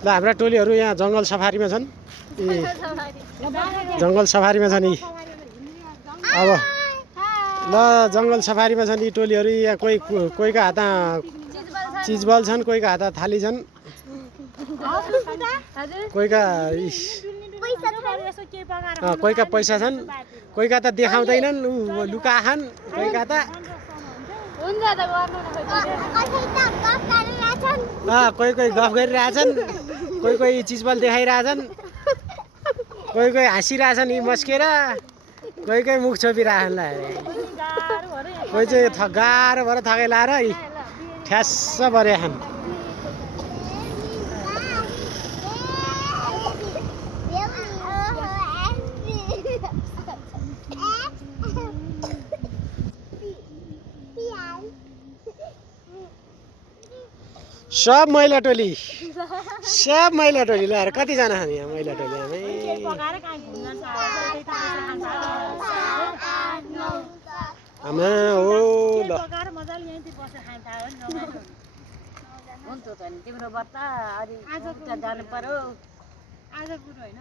ल हाम्रा टोलीहरू यहाँ जङ्गल सफारीमा छन्। जङ्गल सफारीमा छन् यी। अब ल जङ्गल सफारीमा छन् यी टोलीहरू। यहाँ कोहीको हातमा चिजबल छन्, कोहीको हातमा थाली छन्, कोहीका कोहीका पैसा छन्, कोहीका त देखाउँदैनन् लुका खान्, कोहीका त कोही कोही गफ गरिरहेछन्, कोही चिजबल देखाइरहेछन्, कोही हाँसिरहेछन् यी मस्केर, कोही मुख छोपिरहेछन्। ल कोही चाहिँ गाह्रो भएर थकै लाएर यी ठ्यास्स परेछन्। सब महिला टोली, सब महिला टोली ल कतिजना छन् यहाँ महिला टोली? आमा हो ल तिम्रो बत्ता जानु पर्यो आज पुरो होइन